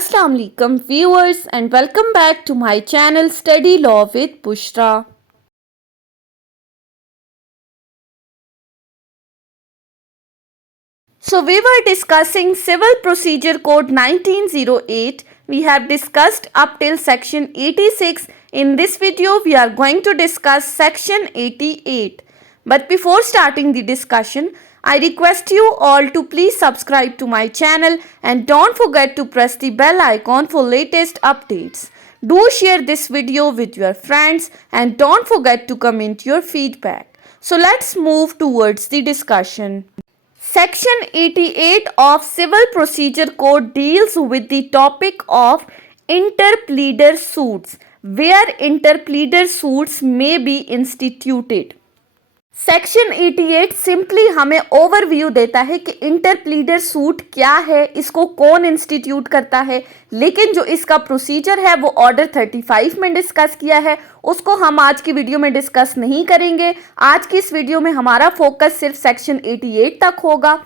Assalamu alaikum viewers and welcome back to my channel Study Law with Bushra. So we were discussing Civil Procedure Code 1908. We have discussed up till section 86. In this video we are going to discuss section 88. But before starting the discussion, I request you all to please subscribe to my channel and don't forget to press the bell icon for latest updates. Do share this video with your friends and don't forget to comment your feedback. So let's move towards the discussion. Section 88 of Civil Procedure Code deals with the topic of interpleader suits, where interpleader suits may be instituted. Section 88 simply हमें overview देता है कि इंटरप्लीडर suit क्या है, इसको कौन institute करता है, लेकिन जो इसका प्रोसीजर है वो ऑर्डर 35 में डिस्कस किया है, उसको हम आज की वीडियो में डिस्कस नहीं करेंगे। आज की इस वीडियो में हमारा फोकस सिर्फ सेक्शन 88 तक होगा।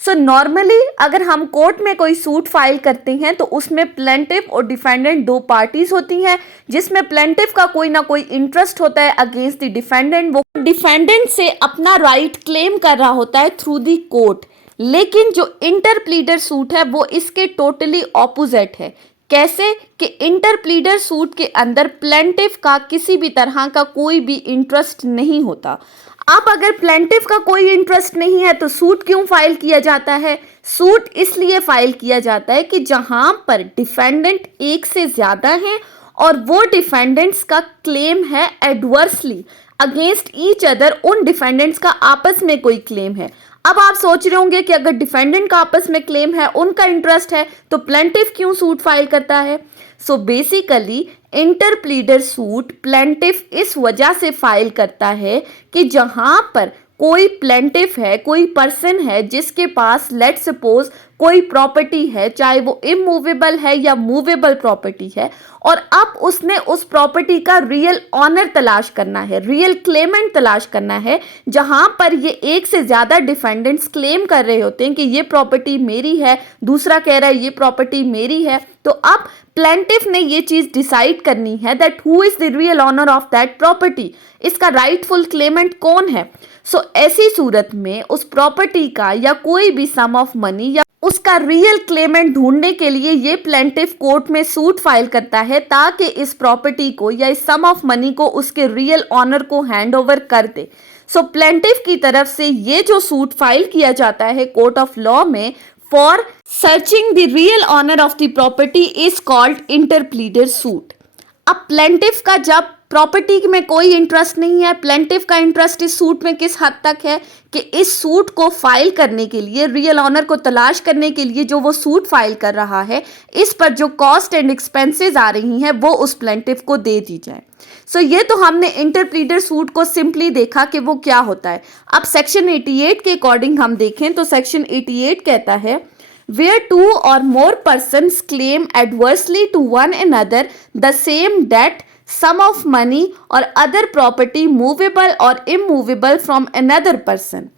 सो नॉर्मली अगर हम कोर्ट में कोई सूट फाइल करते हैं तो उसमें प्लेंटिफ और डिफेंडेंट दो पार्टीज होती हैं, जिसमें प्लेंटिफ का कोई ना कोई इंटरेस्ट होता है अगेंस्ट द डिफेंडेंट। वो डिफेंडेंट से अपना राइट क्लेम कर रहा होता है थ्रू द कोर्ट, लेकिन जो इंटरप्लीडर सूट है वो इसके टोटली ऑपोजिट है। कैसे कि इंटरप्लीडर सूट के अंदर प्लेंटिफ का किसी भी तरह का कोई भी इंटरेस्ट नहीं होता। अब अगर प्लेंटिफ का कोई इंटरेस्ट नहीं है तो सूट क्यों फाइल किया जाता है? सूट इसलिए फाइल किया जाता है कि जहां पर डिफेंडेंट एक से ज्यादा हैं और वो डिफेंडेंट्स का क्लेम है एडवर्सली अगेंस्ट ईच अदर, उन डिफेंडेंट्स का आपस में कोई क्लेम है। अब आप सोच रहे होंगे कि अगर डिफेंडेंट का आपस में क्लेम है, उनका इंटरेस्ट है, तो प्लेंटिफ क्यों सूट फाइल करता है? सो बेसिकली इंटरप्लीडर सूट प्लेंटिफ इस वजह से फाइल करता है कि जहां पर कोई प्लेंटिफ है, कोई पर्सन है जिसके पास लेट सपोज कोई प्रॉपर्टी है, चाहे वो इमूवेबल है या मूवेबल प्रॉपर्टी है, और अब उसने उस प्रॉपर्टी का रियल ऑनर तलाश करना है, रियल क्लेमेंट तलाश करना है, जहां पर ये एक से ज्यादा डिफेंडेंट्स क्लेम कर रहे होते हैं कि ये प्रॉपर्टी मेरी है, दूसरा कह रहा है ये प्रॉपर्टी मेरी है। तो अब प्लेंटिफ ने ये चीज डिसाइड करनी है that who is the real owner of that property, इसका राइटफुल क्लेमेंट कौन है। सो ऐसी सूरत में उस प्रॉपर्टी का या कोई भी सम ऑफ मनी या उसका रियल क्लेमेंट ढूंढने के लिए ये प्लेंटिफ कोर्ट में सूट फाइल करता है ताकि इस प्रॉपर्टी को या इस सम ऑफ मनी को उसके रियल ऑनर को हैंड ओवर कर दे। सो प्लेंटिफ की तरफ से ये जो सूट फाइल किया जाता है कोर्ट ऑफ लॉ में for searching the real owner of the property is called interpleader suit. अब प्लेंटिफ का जब प्रॉपर्टी में कोई इंटरेस्ट नहीं है, प्लेंटिफ का इंटरेस्ट इस सूट में किस हद तक है कि इस सूट को फाइल करने के लिए, रियल ऑनर को तलाश करने के लिए जो वो सूट फाइल कर रहा है, इस पर जो कॉस्ट एंड एक्सपेंसेस आ रही हैं वो उस प्लेंटिफ को दे दी जाए। सो ये तो हमने इंटरप्लीडर सूट को सिंपली देखा कि वो क्या होता है। अब सेक्शन 88 के अकॉर्डिंग हम देखें तो सेक्शन 88 कहता है where two or more persons claim adversely to one another the same debt, sum of money or other property movable or immovable from another person।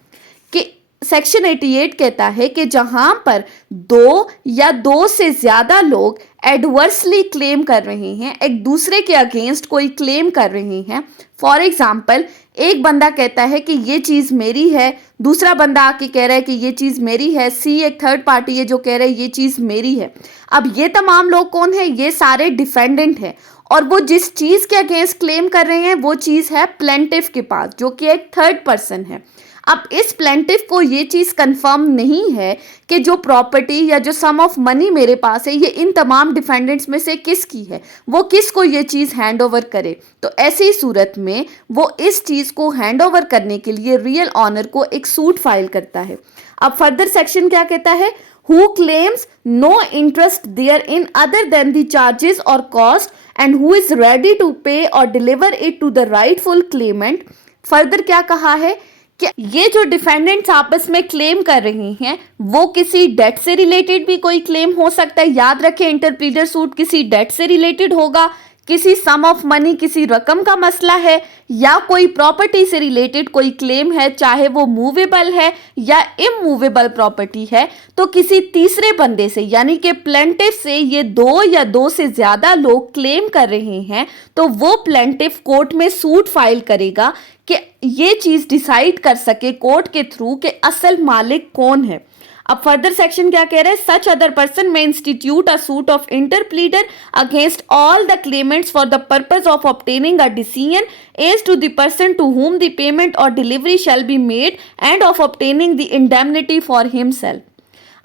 कि सेक्शन 88 कहता है कि जहां पर दो या दो से ज्यादा लोग एडवर्सली क्लेम कर रहे हैं, एक दूसरे के अगेंस्ट कोई क्लेम कर रहे हैं। फॉर एग्जाम्पल, एक बंदा कहता है कि ये चीज़ मेरी है, दूसरा बंदा आके कह रहा है कि ये चीज़ मेरी है, सी एक थर्ड पार्टी है जो कह रहा है ये चीज़ मेरी है। अब ये तमाम लोग कौन है? ये सारे डिफेंडेंट हैं, और वो जिस चीज़ के अगेंस्ट क्लेम कर रहे हैं वो चीज़ है प्लेंटिफ के पास, जो कि एक थर्ड पर्सन है। अब इस प्लेंटिफ को ये चीज़ कंफर्म नहीं है कि जो प्रॉपर्टी या जो सम ऑफ मनी मेरे पास है ये इन तमाम डिफेंडेंट्स में से किसकी है, वो किसको ये चीज़ हैंड ओवर करे। तो ऐसी सूरत में वो इस चीज़ को हैंड ओवर करने के लिए रियल ऑनर को एक सूट फाइल करता है। अब फर्दर सेक्शन क्या कहता है? Who claims no interest therein other than the charges और cost and who is ready to pay or deliver it to the rightful claimant. Further क्या कहा है कि ये जो डिफेंडेंट्स आपस में क्लेम कर रहे हैं वो किसी डेट से रिलेटेड भी कोई क्लेम हो सकता है। याद रखें, इंटरप्लीडर सूट किसी डेट से रिलेटेड होगा, किसी सम ऑफ मनी, किसी रकम का मसला है, या कोई प्रॉपर्टी से रिलेटेड कोई क्लेम है, चाहे वो मूवेबल है या इमूवेबल प्रॉपर्टी है, तो किसी तीसरे बंदे से यानी कि प्लेंटिफ से ये दो या दो से ज्यादा लोग क्लेम कर रहे हैं, तो वो प्लेंटिफ कोर्ट में सूट फाइल करेगा कि ये चीज डिसाइड कर सके कोर्ट के थ्रू कि असल मालिक कौन है। अब फर्दर सेक्शन क्या कह रहा है, such other person may institute a suit of interpleader against all the claimants for the purpose of obtaining a decision as to the person to whom the payment or delivery shall be made and of obtaining the indemnity for himself।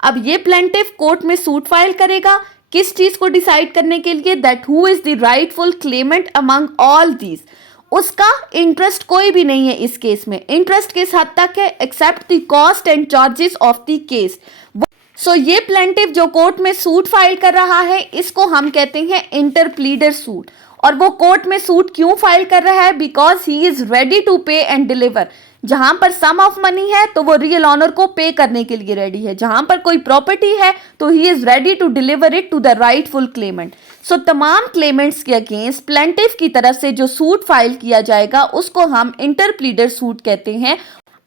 अब ये plaintiff court में suit file करेगा किस चीज को decide करने के लिए, that who is the rightful Clement among all these. उसका इंटरेस्ट कोई भी नहीं है इस केस में, इंटरेस्ट किस हद तक है, except the cost and charges of the case. So ये प्लेंटिफ जो कोर्ट में सूट फाइल कर रहा है, इसको हम कहते हैं इंटरप्लीडर सूट। और वो कोर्ट में सूट क्यों फाइल कर रहा है, because he is ready to pay and deliver. जहां पर सम ऑफ मनी है तो वो रियल ऑनर को पे करने के लिए रेडी है, जहां पर कोई प्रॉपर्टी है तो he is ready to deliver it to the rightful claimant. So तमाम क्लेमेंट्स के अगेंस्ट प्लेंटिफ की तरफ से जो सूट फाइल किया जाएगा उसको हम इंटरप्लीडर सूट कहते हैं।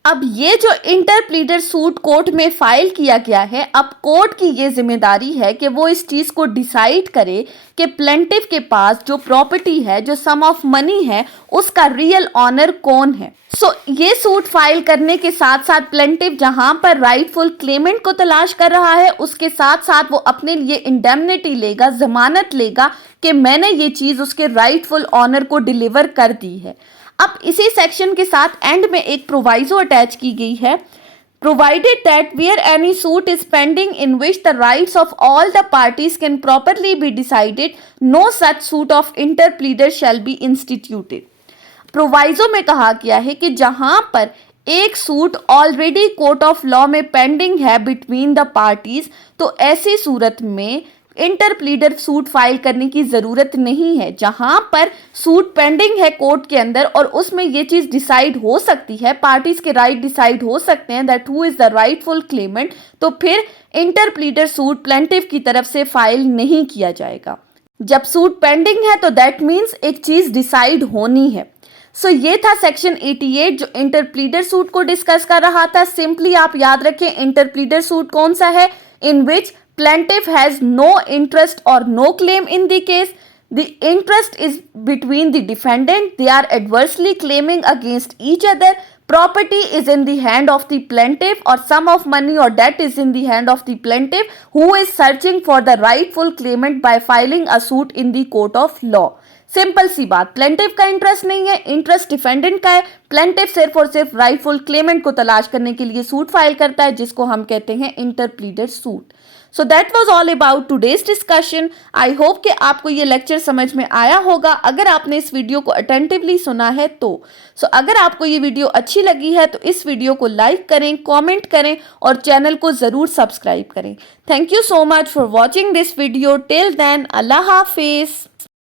अब ये जो इंटरप्लीडर सूट कोर्ट में फाइल किया गया है, अब कोर्ट की ये जिम्मेदारी है कि वो इस चीज को डिसाइड करे कि प्लेंटिफ के पास जो प्रॉपर्टी है, जो सम ऑफ मनी है, उसका रियल ऑनर कौन है। सो ये सूट फाइल करने के साथ साथ प्लेंटिफ जहां पर राइटफुल क्लेमेंट को तलाश कर रहा है, उसके साथ साथ वो अपने लिए इंडेमनिटी लेगा, जमानत लेगा कि मैंने ये चीज उसके राइटफुल ऑनर को डिलीवर कर दी है। अब इसी सेक्शन के साथ एंड में एक प्रोवाइजो अटैच की गई है, provided that where any suit is pending in which the rights of all the parties can properly be decided, no such suit of interpleader shall be instituted। Proviso में कहा गया है कि जहां पर एक suit already court of law में pending है बिटवीन द पार्टीज, तो ऐसी सूरत में इंटरप्लीडर सूट फाइल करने की जरूरत नहीं है। जहां पर सूट पेंडिंग है कोर्ट के अंदर और उसमें ये चीज डिसाइड हो सकती है, पार्टीज के राइट डिसाइड हो सकते हैं that who is the rightful Clement, तो फिर इंटरप्लीडर सूट प्लेंटिफ की तरफ से फाइल नहीं किया जाएगा। जब सूट पेंडिंग है तो दैट मीन्स एक चीज डिसाइड होनी है। सो ये था सेक्शन 88 जो इंटरप्लीडर सूट को डिस्कस कर रहा था। सिंपली आप याद रखें इंटरप्लीडर सूट कौन सा है, इन विच plaintiff has no interest or no claim in the case, the interest is between the defendant, they are adversely claiming against each other, property is in the hand of the plaintiff or sum of money or debt is in the hand of the plaintiff who is searching for the rightful claimant by filing a suit in the court of law। Simple सी बात, plaintiff का interest नहीं है, interest defendant का है। Plaintiff सिर्फ और सिर्फ राइटफुल क्लेमेंट को तलाश करने के लिए सूट फाइल करता है, जिसको हम कहते हैं interpleader suit. So that was all about today's discussion. I hope कि आपको ये लेक्चर समझ में आया होगा अगर आपने इस वीडियो को अटेंटिवली सुना है तो। अगर आपको ये वीडियो अच्छी लगी है तो इस वीडियो को लाइक करें, कमेंट करें और चैनल को ज़रूर सब्सक्राइब करें। Thank you so much for watching this video. Till then, अल्लाह हाफिज़।